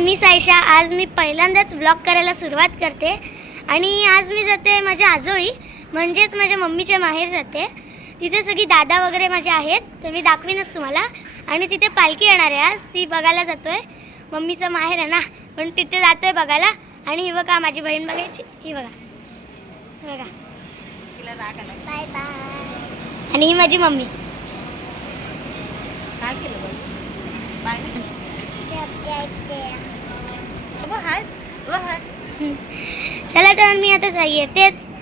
मी सायशा. आज मी पहिल्यांदाच व्लॉग करायला सुरुवात करते आणि आज मी जाते माझ्या आजोळी म्हणजेच माझ्या मम्मीच्या माहेर जाते. तिथे सगळी दादा वगैरे माझे आहेत, तर मी दाखवीनच तुम्हाला. आणि तिथे पालखी येणार आहे आज, ती बघायला जातोय. मम्मीचं माहेर आहे ना, पण तिथे जातोय बघायला. आणि ही बघा माझी बहीण बघायची, ही बघा बघा, बाय बाय. आणि ही माझी मम्मी. काय केलं चला तर मी आता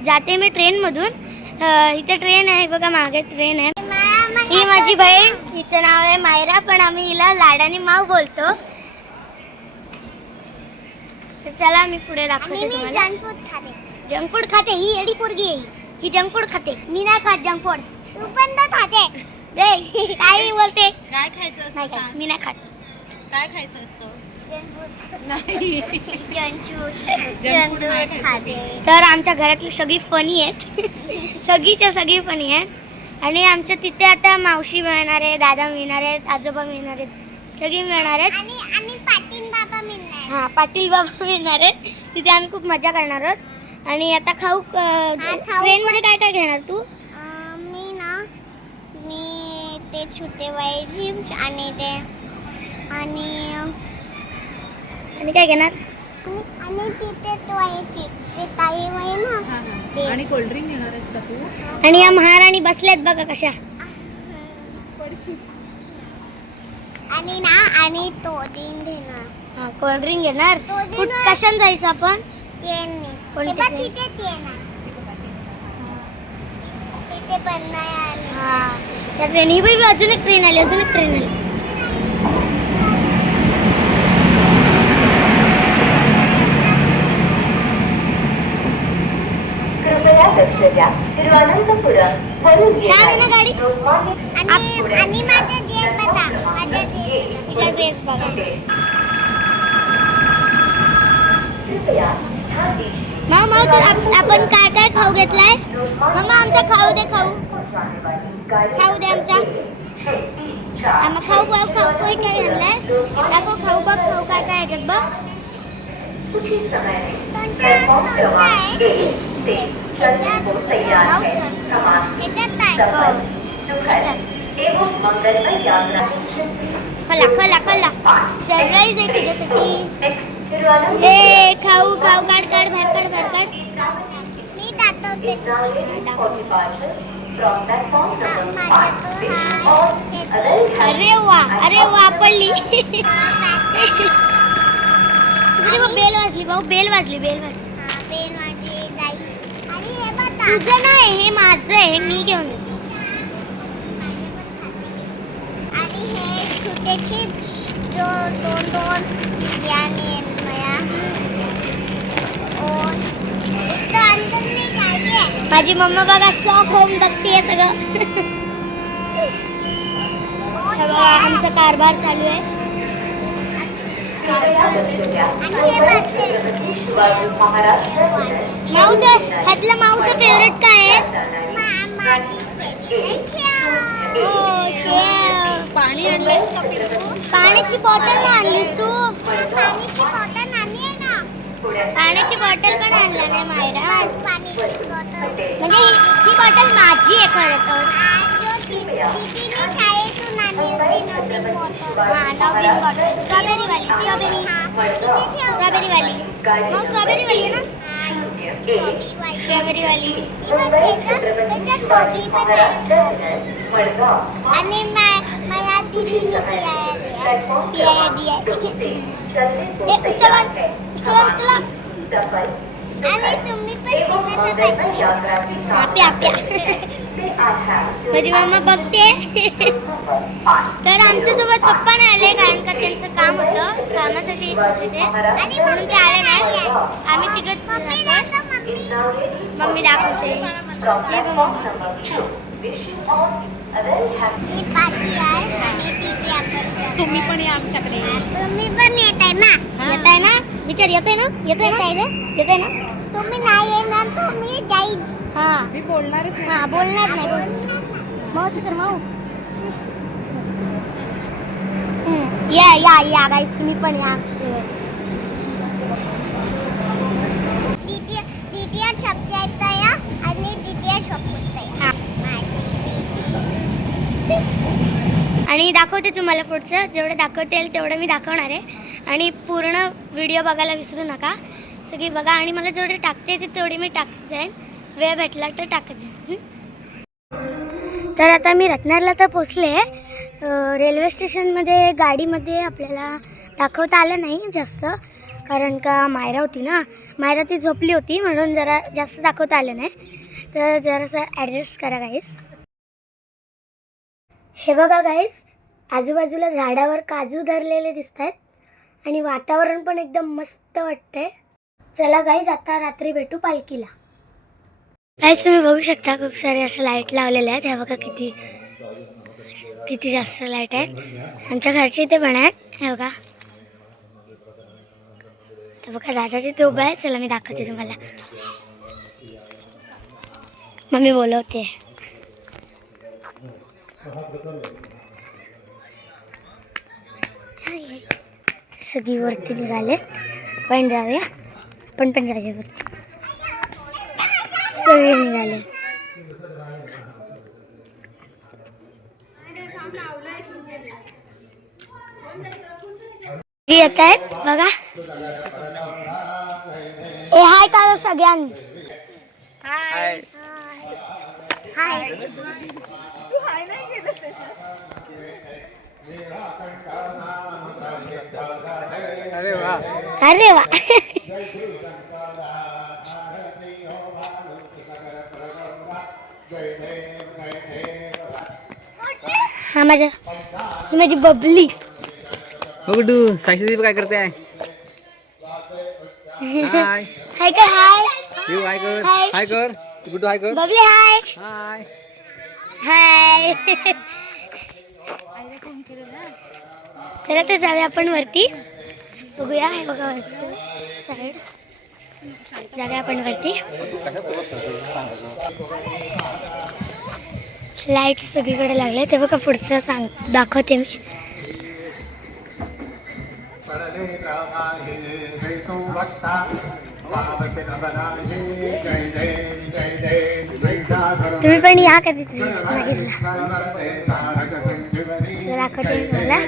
जाते मी ट्रेनमधून. इथे ट्रेन आहे बघा, मागे ट्रेन आहे. ही माझी बहीण, हिचं नाव आहे मायरा, पण आम्ही हिला लाडाने माव बोलतो. तर चला मी पुढे दाखवते तुम्हाला. जंक फूड खाते ही एडी पोरगी आहे. ही जंक फूड खाते. मी नाही खात जंक फूड. तू पण तर खाते. काही बोलते. काय खायचं असतं? मी नाही खात. काय खायचं असतं? तर आमच्या घरातली सगळी फनी आहेत. सगळीच्या सगळी फनी आहेत. आणि आमच्या तिथे आता मावशी मिळणार आहे, दादा मिळणार आहेत, आजोबा मिळणार आहेत, सगळी मिळणार आहेत. आणि पाटील बाबा मिळणार. हां, पाटील बाबा मिळणार आहेत. तिथे आम्ही खूप मजा करणार आहोत. आणि आता खाऊ ट्रेनमध्ये काय काय घेणार तू? मी ते छोटे वाईट आणि ते आणि काय घेणार? आणि तिथे व्हायची ते ताई वय ना ते. आणि कोल्ड्रिंक घेणार आहेस का तू? आणि या महाराणी बसल्यात बघा कशा. आणि तो दिन घेणार. हां, कोल्ड्रिंक घेणार. तो कशाने जायचं आपण? ट्रेनने. कोणत्या ट्रेन? तिथे ट्रेन आहे. तिथे पण नाही आले. हां, त्या ट्रेन ही बाई अजून एक ट्रेन आली, अजून एक ट्रेन आली. छान आहे ना गाडी. आणि माझा ड्रेस बघा. माझा तिचा ड्रेस बघा. मामा आपण काय काय खाऊ घेतलाय? मामा आमचा खाऊ दे, खाऊ दे आमचा. आम्हा खाऊ काही काय आणलाय? दाखव खाऊ बघ, खाऊ काय काय ह्याच्यात बघ. खला सरप्राईज आहे तुझ्यासाठी. हे खाऊ काढ बाहेर काढ. मी दाखवते. अरे वा पडली. तुझी बेल वाजली भाऊ, बेल वाजली. तुझं नाही, हे माझं आहे, हे मी घेऊन येते. आणि हे छोटे चिप्स जो दोन बिर्याणी माझी मम्मा बघा शॉक होऊन बघते सगळं. आमचा कारभार चालू आहे. माऊचं फेवरेट काय आहे? पाणी आणलंयस का? पाण्याची बॉटल नाही आणलीस तू? पाण्याची बॉटल आणली आहे ना. पाण्याची बॉटल पण आणला नाही मायरा. पाण्याची बॉटल म्हणजे ही बॉटल माझी आहे खरं तर. दीदीने शाळेतून आणली होती नवीन बॉटल. हां, नवीन बॉटल. स्ट्रॉबेरी वाली. मग स्ट्रॉबेरी वाली आहे ना? स्ट्रॉबेरी वाली. आणि मला दीदीने आणि तुम्ही माझी मम्मा बघते. तर आमच्यासोबत पप्पा नाही आले, कारण का त्यांचं काम होतं, कामासाठी होते ते, म्हणून ते आले नाही. आम्ही तिघच. मम्मी दाखवते. तुम्ही पण या आमच्याकडे. तुम्ही पण येत आहे ना? विचार येतोय ना? तुम्ही नाही येणार तर मी जाईन. हां, मी बोलणारच नाही. हां, बोलणार नाही. मावशी कर माऊ. या गाईस, तुम्ही पण या. सबस्क्राईब करा आणि दीदीला सपोर्ट करा. आणि दाखवते तुम्हाला पुढचं, जेवढं दाखवता येईल तेवढं मी दाखवणार आहे. आणि पूर्ण व्हिडिओ बघायला विसरू नका, सगळी बघा. आणि मला जेवढी टाकते ती तेवढी मी टाकत जाईन, वेळ भेटला तर टाकत जाईन. तर आता मी रत्नागिरीला तर पोचले. रेल्वे स्टेशनमध्ये गाडीमध्ये आपल्याला दाखवता आलं नाही जास्त, कारण का मायरा होती ना, मायरा ती झोपली होती म्हणून जरा जास्त दाखवता आलं नाही. तर जरासं ॲडजस्ट करा गाईस. हे बघा गाईस, आजूबाजूला झाडावर काजू धरलेले दिसत आहेत आणि वातावरण पण एकदम मस्त वाटतंय. चला गाईस, आता रात्री भेटू पालखीला. गाईस तुम्ही बघू शकता खूप सारे असे लाईट लावलेले आहेत. हे बघा किती जास्त लाईट आहेत. आमच्या घरचे इथे पण आहेत. हे बघा, तर बघा दादा तिथे उभा आहे. चला मी दाखवते तुम्हाला. मम्मी बोलवते. सगळी वरती निघाले, पण जाऊया. पण जागेवरती सगळे निघाले. येत आहेत बघा. ए हाय का सगळ्यांनी. हाय हाय. अरे वा. हा माझी बबली. हो गुड्डू, साक्षी दीप काय करते आहे? हाय हाय कर. हाय यू हाय कर. हाय. हाय कर गुड्डू. हाय कर. बबली. हाय हाय हाय. चला तर जाऊया आपण वरती, बघूया. हे बघा वरचं साईड, जाऊया आपण वरती. लाईट सगळीकडे लागले. ते बघा पुढचं दाखवते मी. तुम्ही पण या कधी दाखवते मला.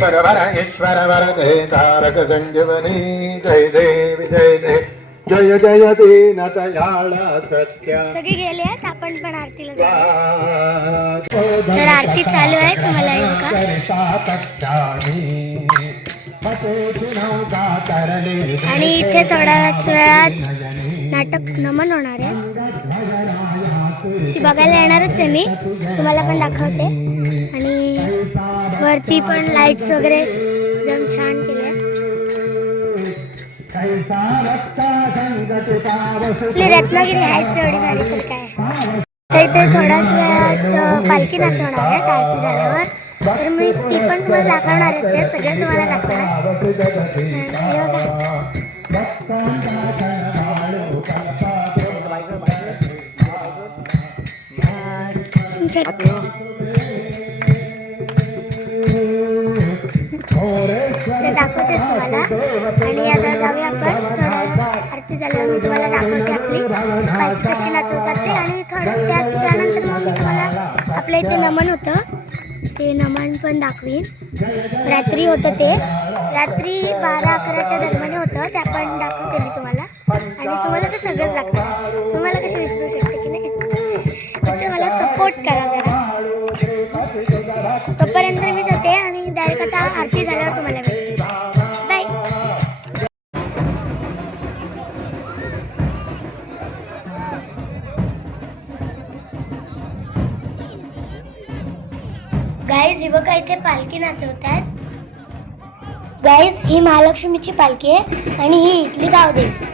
परवरेश्वर वरदे तारक संजीवनी. जय देव जय देव जय जय दीन दयाळ सत्य. सगळे गेले आहेत, आपण पण आरतीला जाऊया. तर आरती चालू आहे, तुम्हाला येऊ का. आणि इथे थोड्याच वेळात नाटक नमन होणार आहे, ती बघायला येणारच आहे मी. तुम्हाला पण दाखवते. आणि वरती पण लाईट्स वगैरे एकदम छान केले. आपली रत्नागिरी आहेच एवढी भारी, तर काय. तर इथे थोड्याच वेळात पालखी नाचवणार आहे आरती झाल्यावर. तर मी ती पण तुम्हाला दाखवणारच आहे, सगळं तुम्हाला दाखवणार. हे बघा, ते दाखवते तुम्हाला. आणि आता जाऊया आपण. थोडं आरती झाल्यावर मी तुम्हाला दाखवते आपली पालखी कशी नाचवतात ते. आणि थोडं त्यानंतर मग मी तुम्हाला आपल्या इथे नमन होतं ते नमन पण दाखवीन. रात्री होतं ते, रात्री 12-11च्या दरम्यान होतं, ते आपण दाखवते मी तुम्हाला. आणि तुम्हाला तर सगळंच दाखवणार, तुम्हाला कशी विसरू शकते की नाही. फक्त मला सपोर्ट करा जरा. तोपर्यंत मी जाते आणि डायरेक्ट आता आरती झाल्यावर तुम्हाला भेटते. बाय. गाईज ही बघा, इथे पालखी नाचवत आहेत. गाईज ही महालक्ष्मीची पालखी आहे आणि ही इथली गावदेवी.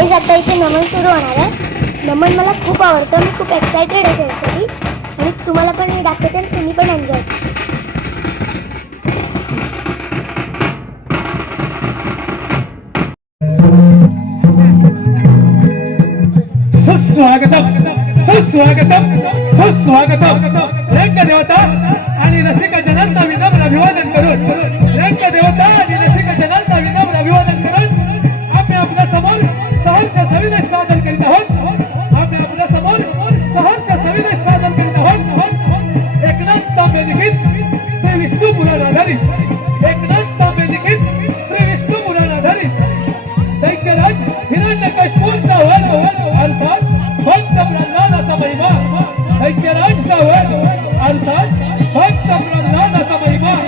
गाईज आता इथे नमन सुरू होणार आहे. नमन मला खूप आवडतं, मी खूप एक्सायटेड आहे त्यासाठी आणि तुम्हाला पण मी दाखवते आणि तुम्ही पण एन्जॉय. सुस्वागतम सुस्वागतम सुस्वागतम. रंगदेवता आणि रसिक जनांना विनम्र अभिवादन करून, रंगदेवता आणि रसिक जनांना विनम्र अभिवादन करून आम्ही आपल्या समोर सहर्ष सविनय सादर करीत आहोत. आम्ही आपल्या समोर सहर्ष सविनय सादर करीत आहोत. एकनाथ तांबे लिखित श्री विष्णू पुराण आधारित, एकनाथ तांबे लिखित श्री विष्णू पुराण आधारित दैत्यराज हिरण्यकश्यपूचा वध अर्थात भक्त प्रल्हादाचा महिमा. दैत्यराजचा वध अर्थात भक्त प्रल्हादाचा महिमा.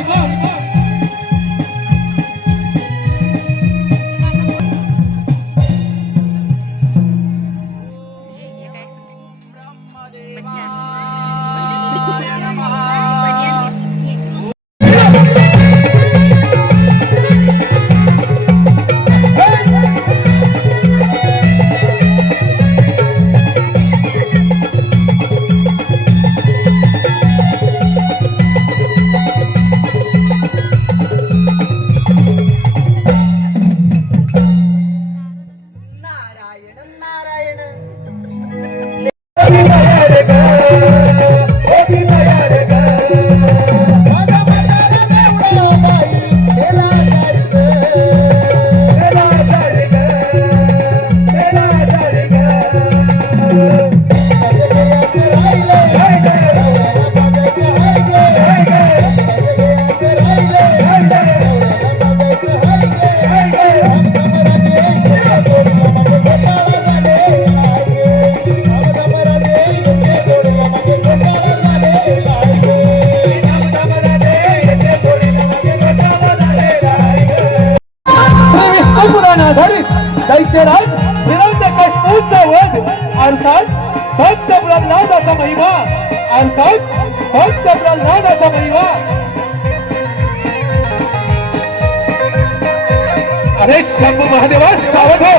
दैत्यराज हिरण्यकश्यपूचा वध अर्थात भक्त प्रल्हादाचा महिमा. अर्थात भक्त प्रल्हादाचा महिमा. अरे शंभू महादेवा सावध हो,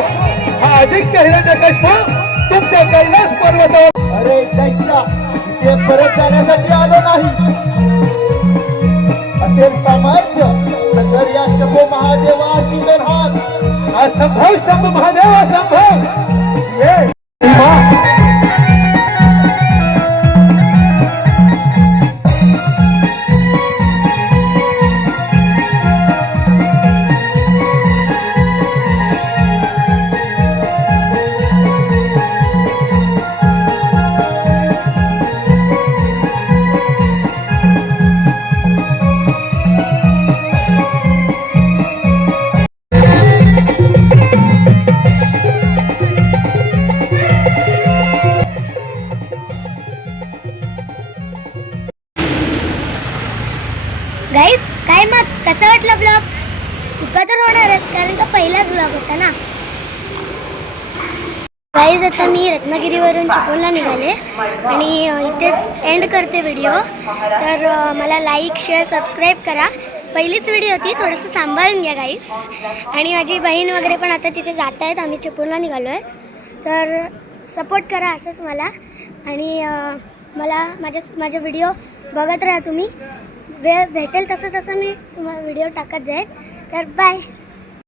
हा अजिंक्य हिरण्यकश्यप तुमच्या कैलास पर्वतावर. अरे दैत्या, इथे परत जाण्यासाठी आलो नाही. असेल सामर्थ्य तर या शंभू महादेवाची हात. असंभव शंभू महादेव असंभव. ये गाईज काय मग कसा वाटला ब्लॉग? चुका तर होणारच कारण का पहिलाच ब्लॉग होता ना. गाईज आता मी रत्नागिरीवरून चिपळूणला निघाले आणि इथेच एंड करते व्हिडिओ. तर मला लाईक शेअर सबस्क्राईब करा. पहिलीच व्हिडिओ होती, थोडंसं सांभाळून घ्या गाईज. आणि माझी बहीण वगैरे पण आता तिथे जात आहेत, आम्ही चिपळूणला निघालो आहे. तर सपोर्ट करा असंच मला. आणि मला माझे व्हिडिओ बघत राहा तुम्ही. वेळ भेटेल तसं मी तुम्हाला व्हिडिओ टाकत जाईल. तर बाय.